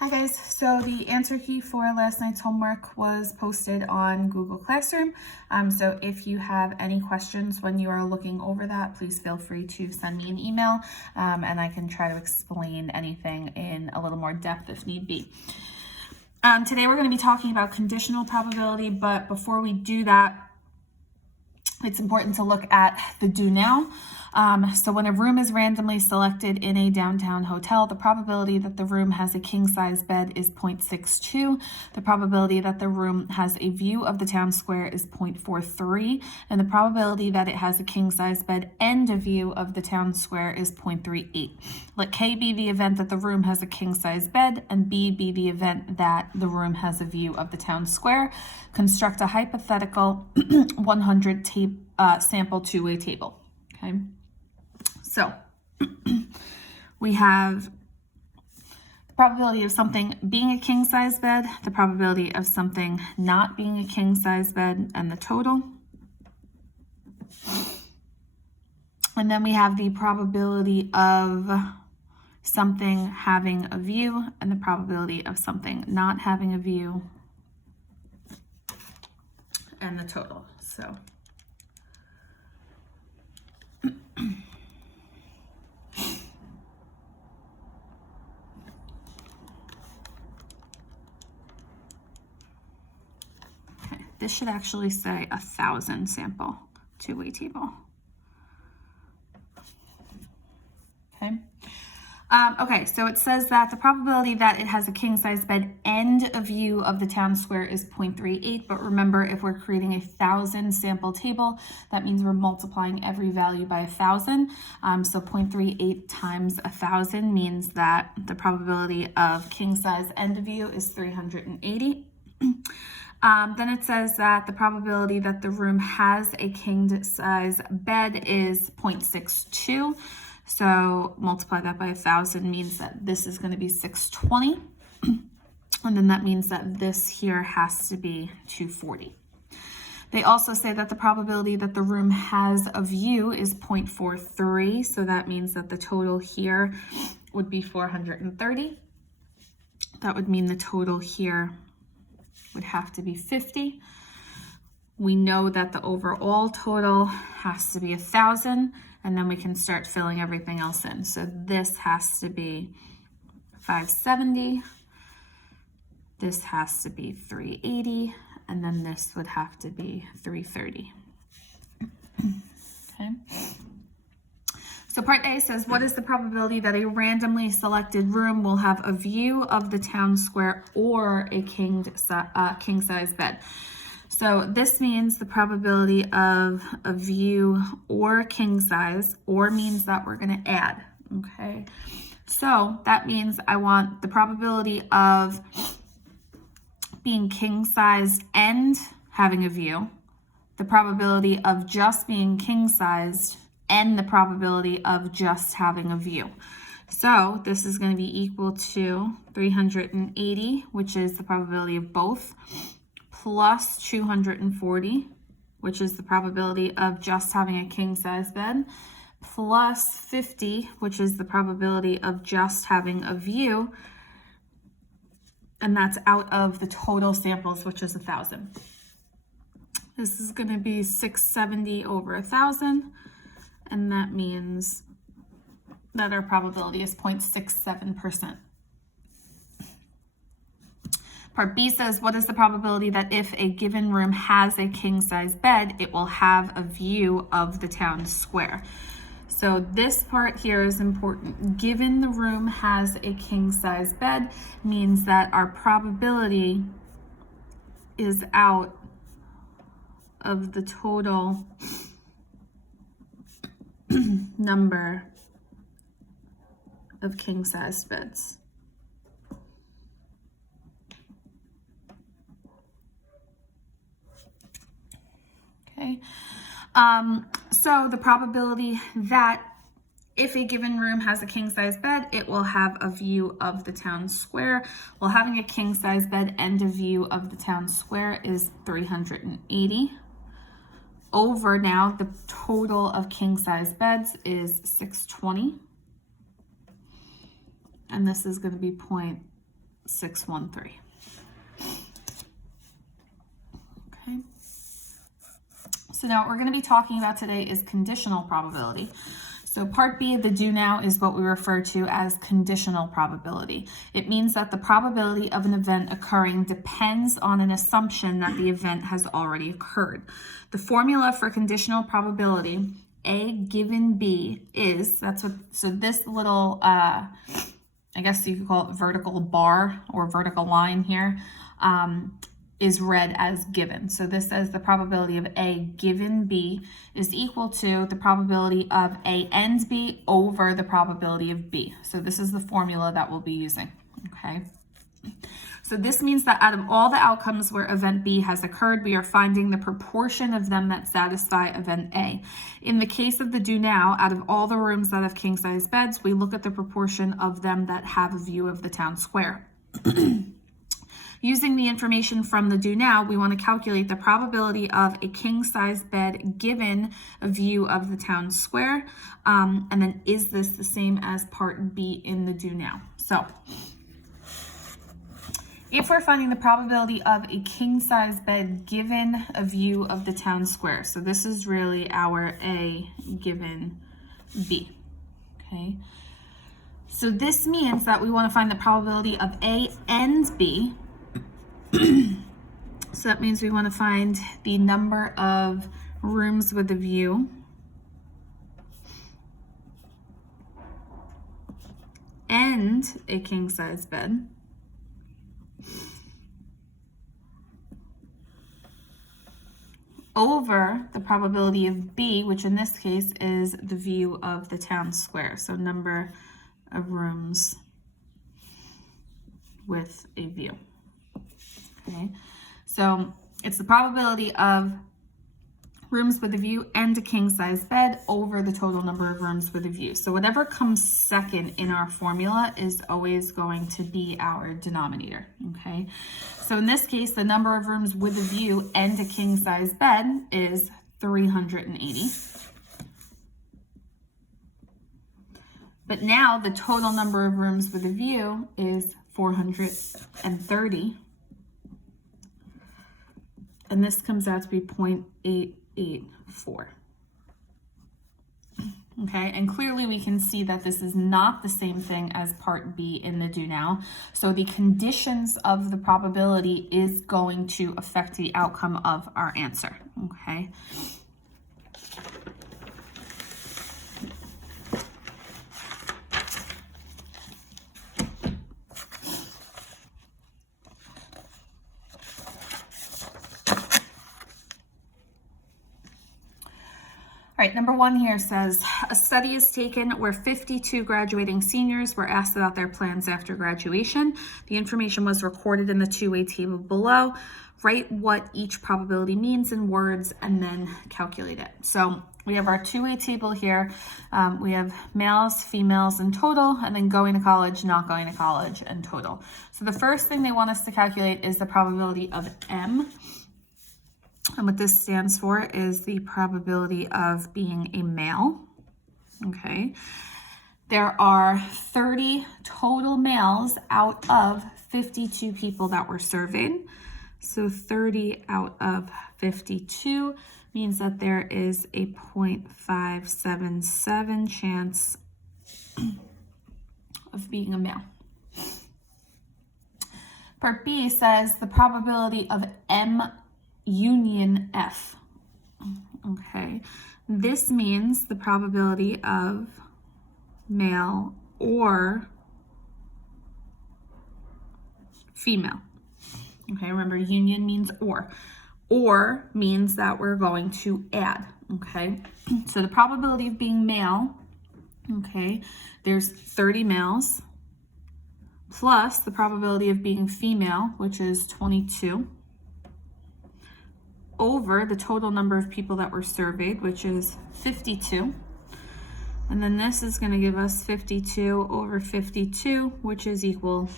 Hi guys, so the answer key for last night's homework was posted on Google Classroom. So if you have any questions when you are looking over that, please feel free to send me an email and I can try to explain anything in a little more depth if need be. Today we're going to be talking about conditional probability, but before we do that, it's important to look at the do now. So when a room is randomly selected in a downtown hotel, the probability that the room has a king size bed is 0.62. The probability that the room has a view of the town square is 0.43. And the probability that it has a king size bed and a view of the town square is 0.38. Let K be the event that the room has a king size bed and B be the event that the room has a view of the town square. Construct a hypothetical 100 sample two-way table. Okay, so we have the probability of something being a king size bed, the probability of something not being a king size bed, and the total. And then we have the probability of something having a view and the probability of something not having a view and the total. So this should actually say 1,000 sample two-way table. Okay. Okay, so it says that the probability that it has a king size bed and a view of the town square is 0.38. But remember, if we're creating 1,000 sample table, that means we're multiplying every value by 1,000. So 0.38 times 1,000 means that the probability of king size and a view is 380. Then it says that the probability that the room has a king size bed is 0.62. So multiply that by 1,000 means that this is going to be 620. And then that means that this here has to be 240. They also say that the probability that the room has a view is 0.43. So that means that the total here would be 430. That would mean the total here would have to be 50. We know that the overall total has to be 1,000, and then we can start filling everything else in. So this has to be 570, this has to be 380, and then this would have to be 330. Okay. So part A says, what is the probability that a randomly selected room will have a view of the town square or a king size bed? So this means the probability of a view or king size, or means that we're going to add. Okay. So that means I want the probability of being king sized and having a view, the probability of just being king sized, and the probability of just having a view. So this is going to be equal to 380, which is the probability of both, plus 240, which is the probability of just having a king size bed, plus 50, which is the probability of just having a view, and that's out of the total samples, which is 1,000. This is going to be 670 over 1,000, and that means that our probability is 0.67%. Part B says, what is the probability that if a given room has a king size bed, it will have a view of the town square? So this part here is important. Given the room has a king size bed means that our probability is out of the total number of king sized beds. Okay, so the probability that if a given room has a king size bed, it will have a view of the town square. Well, having a king size bed and a view of the town square is 380. Over now, the total of king size beds is 620. And this is going to be 613. Okay. So now what we're going to be talking about today is conditional probability. So part B of the do now is what we refer to as conditional probability. It means that the probability of an event occurring depends on an assumption that the event has already occurred. The formula for conditional probability, A given B, is, so this little, I guess you could call it vertical bar or vertical line here, is read as given. So this says the probability of A given B is equal to the probability of A and B over the probability of B. So this is the formula that we'll be using, okay? So this means that out of all the outcomes where event B has occurred, we are finding the proportion of them that satisfy event A. In the case of the do now, out of all the rooms that have king-size beds, we look at the proportion of them that have a view of the town square. Using the information from the do now, we want to calculate the probability of a king-size bed given a view of the town square. And then is this the same as part B in the do now? So if we're finding the probability of a king-size bed given a view of the town square, so this is really our A given B, okay? So this means that we want to find the probability of A and B. So that means we want to find the number of rooms with a view and a king-size bed over the probability of B, which in this case is the view of the town square. So number of rooms with a view. Okay, so it's the probability of rooms with a view and a king-size bed over the total number of rooms with a view. So whatever comes second in our formula is always going to be our denominator, okay? So in this case, the number of rooms with a view and a king-size bed is 380. But now the total number of rooms with a view is 430. And this comes out to be 0.884. Okay, and clearly we can see that this is not the same thing as part B in the do now. So the conditions of the probability is going to affect the outcome of our answer, okay? All right, number one here says, a study is taken where 52 graduating seniors were asked about their plans after graduation. The information was recorded in the two-way table below. Write what each probability means in words and then calculate it. So we have our two-way table here. We have males, females in total, and then going to college, not going to college in total. So the first thing they want us to calculate is the probability of M. And what this stands for is the probability of being a male, okay? There are 30 total males out of 52 people that were surveyed. So 30 out of 52 means that there is a 0.577 chance of being a male. Part B says the probability of M union F. Okay, this means the probability of male or female. Okay, remember union means or. Or means that we're going to add. Okay, so the probability of being male, okay, there's 30 males plus the probability of being female, which is 22. Over the total number of people that were surveyed, which is 52. And then this is going to give us 52 over 52, which is equal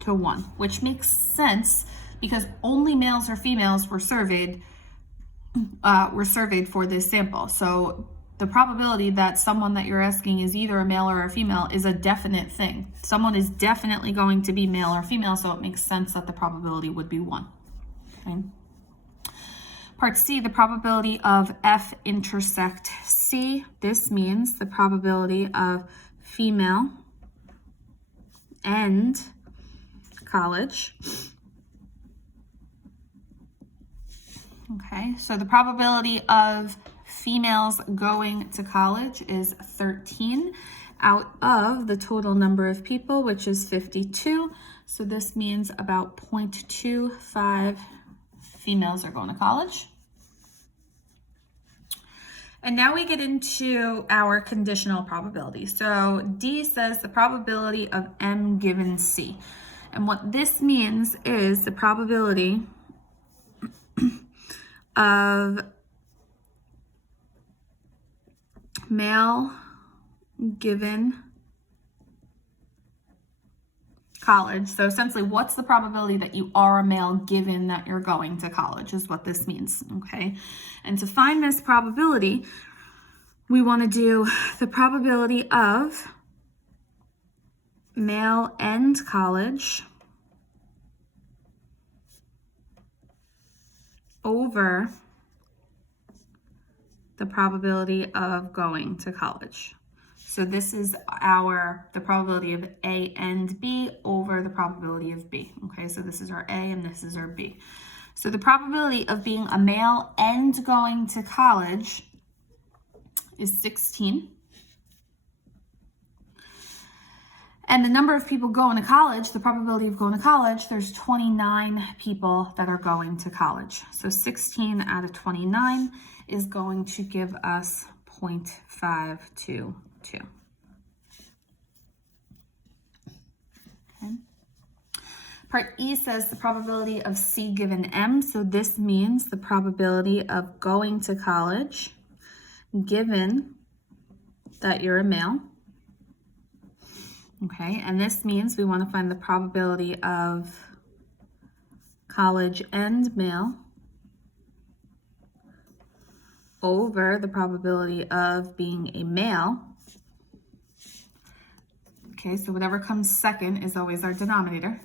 to 1, which makes sense because only males or females were surveyed for this sample. So the probability that someone that you're asking is either a male or a female is a definite thing. Someone is definitely going to be male or female, so it makes sense that the probability would be 1. Okay. Part C, the probability of F intersect C. This means the probability of female and college. Okay, so the probability of females going to college is 13 out of the total number of people, which is 52. So this means about 0.25 females are going to college. And now we get into our conditional probability. So D says the probability of M given C. And what this means is the probability of male given college. So essentially, what's the probability that you are a male given that you're going to college is what this means, okay? And to find this probability, we want to do the probability of male and college over the probability of going to college. So this is the probability of A and B over the probability of B. Okay, so this is our A and this is our B. So the probability of being a male and going to college is 16. And the number of people going to college, the probability of going to college, there's 29 people that are going to college. So 16 out of 29 is going to give us 0.522. Okay. Part E says the probability of C given M. So this means the probability of going to college given that you're a male. Okay, and this means we want to find the probability of college and male over the probability of being a male. Okay, so whatever comes second is always our denominator.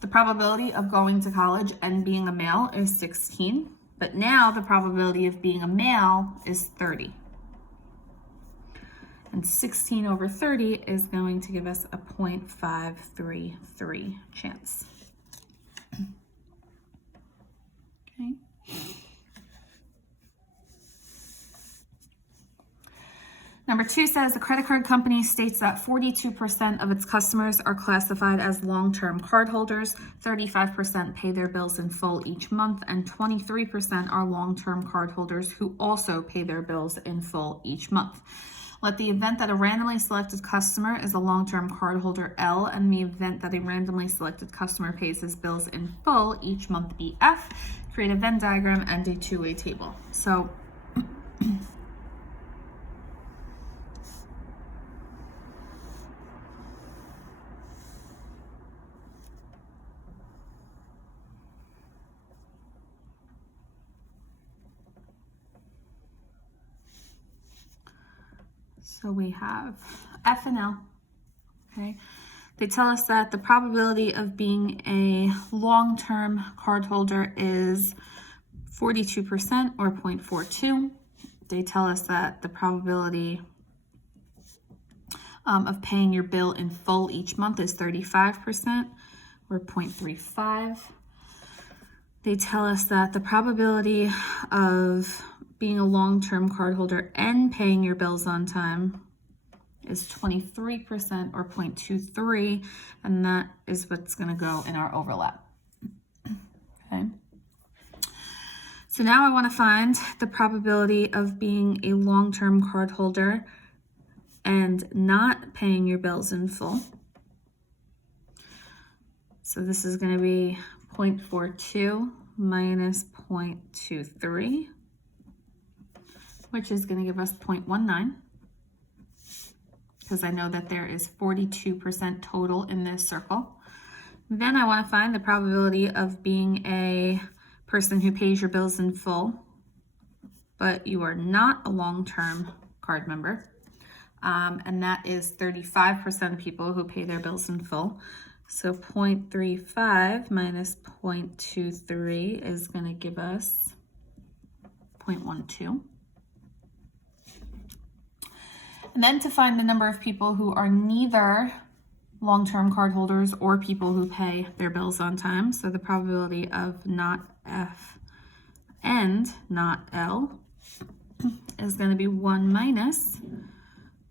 The probability of going to college and being a male is 16, but now the probability of being a male is 30. And 16 over 30 is going to give us a 0.533 chance. Okay. Number 2 says the credit card company states that 42% of its customers are classified as long-term cardholders, 35% pay their bills in full each month, and 23% are long-term cardholders who also pay their bills in full each month. Let the event that a randomly selected customer is a long-term cardholder L and the event that a randomly selected customer pays his bills in full each month be F. Create a Venn diagram and a two-way table. So we have F and L, okay? They tell us that the probability of being a long-term cardholder is 42% or 0.42. They tell us that the probability of paying your bill in full each month is 35% or 0.35. They tell us that the probability of being a long-term cardholder and paying your bills on time is 23% or 0.23, and that is what's going to go in our overlap. Okay. So now I want to find the probability of being a long-term cardholder and not paying your bills in full. So this is going to be 0.42 minus 0.23. which is going to give us 0.19, because I know that there is 42% total in this circle. Then I want to find the probability of being a person who pays your bills in full. but you are not a long-term card member. And that is 35% of people who pay their bills in full. So 0.35 minus 0.23 is going to give us 0.12. And then to find the number of people who are neither long-term cardholders or people who pay their bills on time, so the probability of not F and not L is going to be 1 minus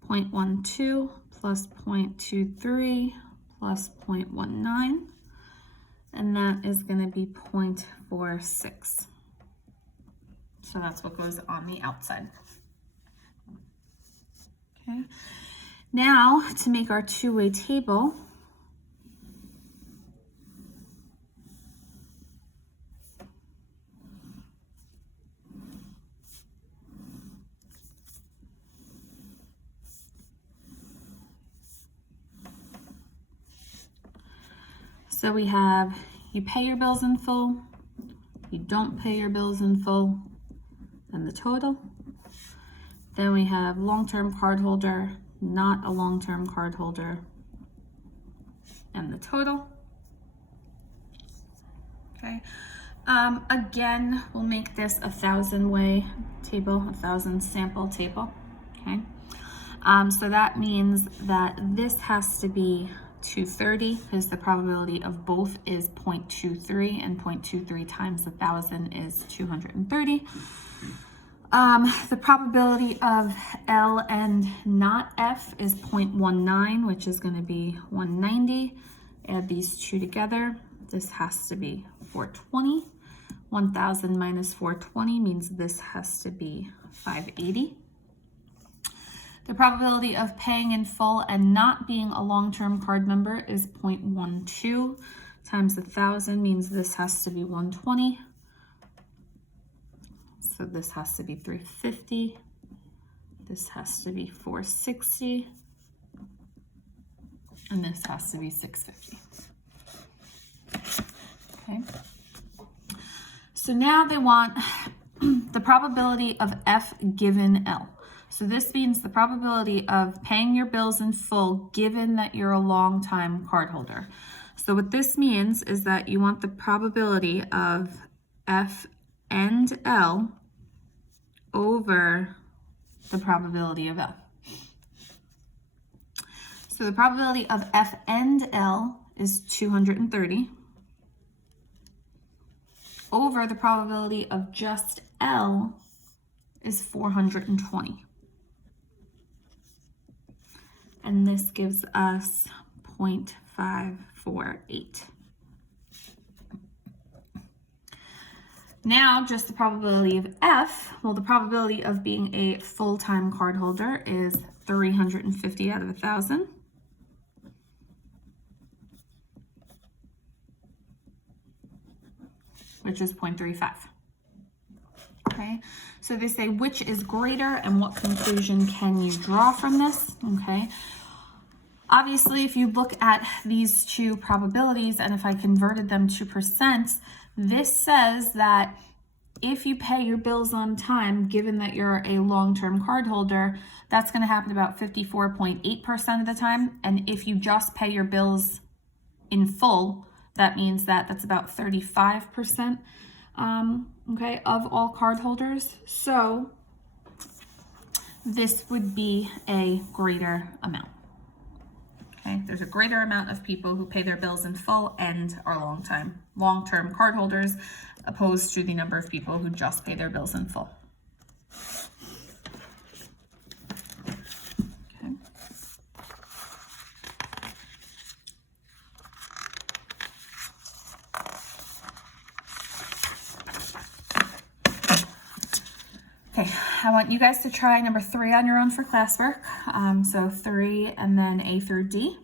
0.12 plus 0.23 plus 0.19, and that is going to be 0.46. So that's what goes on the outside. Okay. Now to make our two-way table, so we have you pay your bills in full, you don't pay your bills in full, and the total. Then we have long-term cardholder, not a long-term cardholder, and the total. Okay. Again, we'll make this a 1,000-way table, a 1,000 sample table. Okay. So that means that this has to be 230 because the probability of both is 0.23, and 0.23 times 1,000 is 230. The probability of L and not F is 0.19, which is going to be 190. Add these two together. This has to be 420. 1,000 minus 420 means this has to be 580. The probability of paying in full and not being a long-term card member is 0.12 times 1,000 means this has to be 120. So this has to be 350. This has to be 460. And this has to be 650. Okay. So now they want the probability of F given L. So this means the probability of paying your bills in full given that you're a long-time cardholder. So what this means is that you want the probability of F and L over the probability of L. So the probability of F and L is 230 over the probability of just L is 420. And this gives us 0.548. Now, just the probability of F, well, the probability of being a full-time cardholder is 350 out of 1,000. Which is 0.35. Okay, so they say which is greater and what conclusion can you draw from this? Okay, obviously if you look at these two probabilities and if I converted them to percents, this says that if you pay your bills on time, given that you're a long-term cardholder, that's going to happen about 54.8% of the time. And if you just pay your bills in full, that means that that's about 35%, okay, of all cardholders. So this would be a greater amount. Okay, there's a greater amount of people who pay their bills in full and are long-term cardholders, opposed to the number of people who just pay their bills in full. Okay. Okay, I want you guys to try number 3 on your own for classwork. So 3 and then A through D.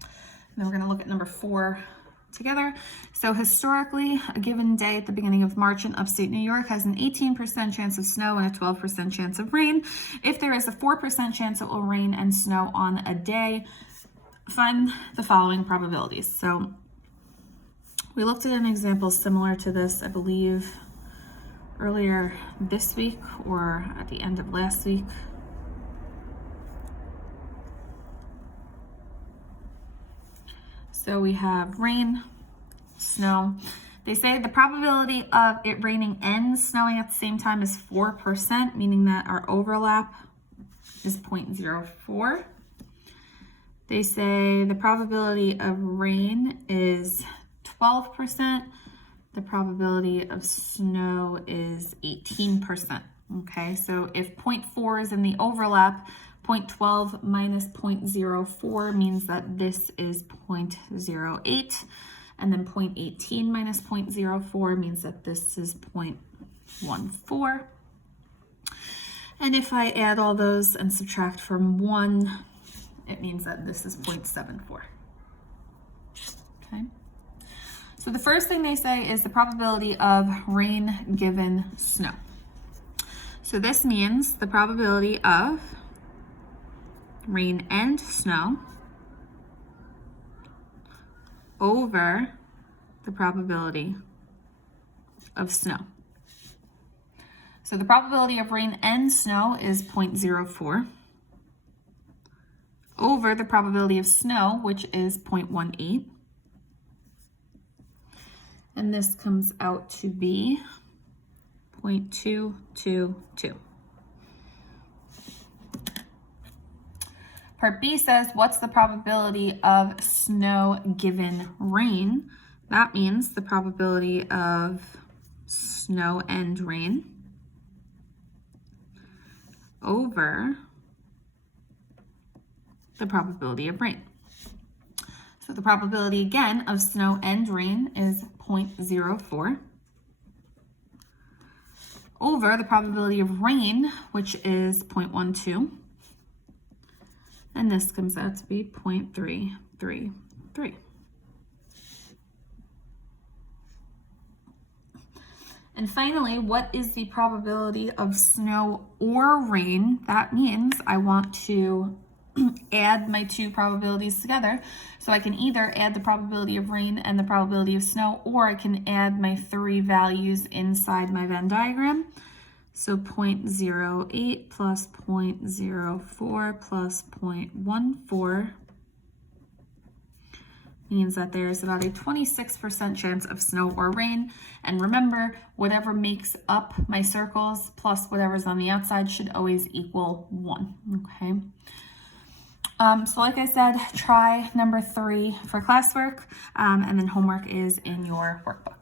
And then we're going to look at number 4 together. So historically, a given day at the beginning of March in upstate New York has an 18% chance of snow and a 12% chance of rain. If there is a 4% chance it will rain and snow on a day, find the following probabilities. So we looked at an example similar to this, I believe, earlier this week or at the end of last week. So we have rain, snow. They say the probability of it raining and snowing at the same time is 4%, meaning that our overlap is 0.04. They say the probability of rain is 12%. The probability of snow is 18%. Okay, so if 0.4 is in the overlap, 0.12 minus 0.04 means that this is 0.08. And then 0.18 minus 0.04 means that this is 0.14. And if I add all those and subtract from 1, it means that this is 0.74. Okay. So the first thing they say is the probability of rain given snow. So this means the probability of rain and snow over the probability of snow. So the probability of rain and snow is 0.04 over the probability of snow, which is 0.18. And this comes out to be 0.222. Part B says, what's the probability of snow given rain? That means the probability of snow and rain over the probability of rain. So the probability again of snow and rain is 0.04 over the probability of rain, which is 0.12. And this comes out to be 0.333. And finally, what is the probability of snow or rain? That means I want to add my two probabilities together. So I can either add the probability of rain and the probability of snow, or I can add my three values inside my Venn diagram. So 0.08 plus 0.04 plus 0.14 means that there's about a 26% chance of snow or rain. And remember, whatever makes up my circles plus whatever's on the outside should always equal 1, okay? So like I said, try number 3 for classwork, and then homework is in your workbook.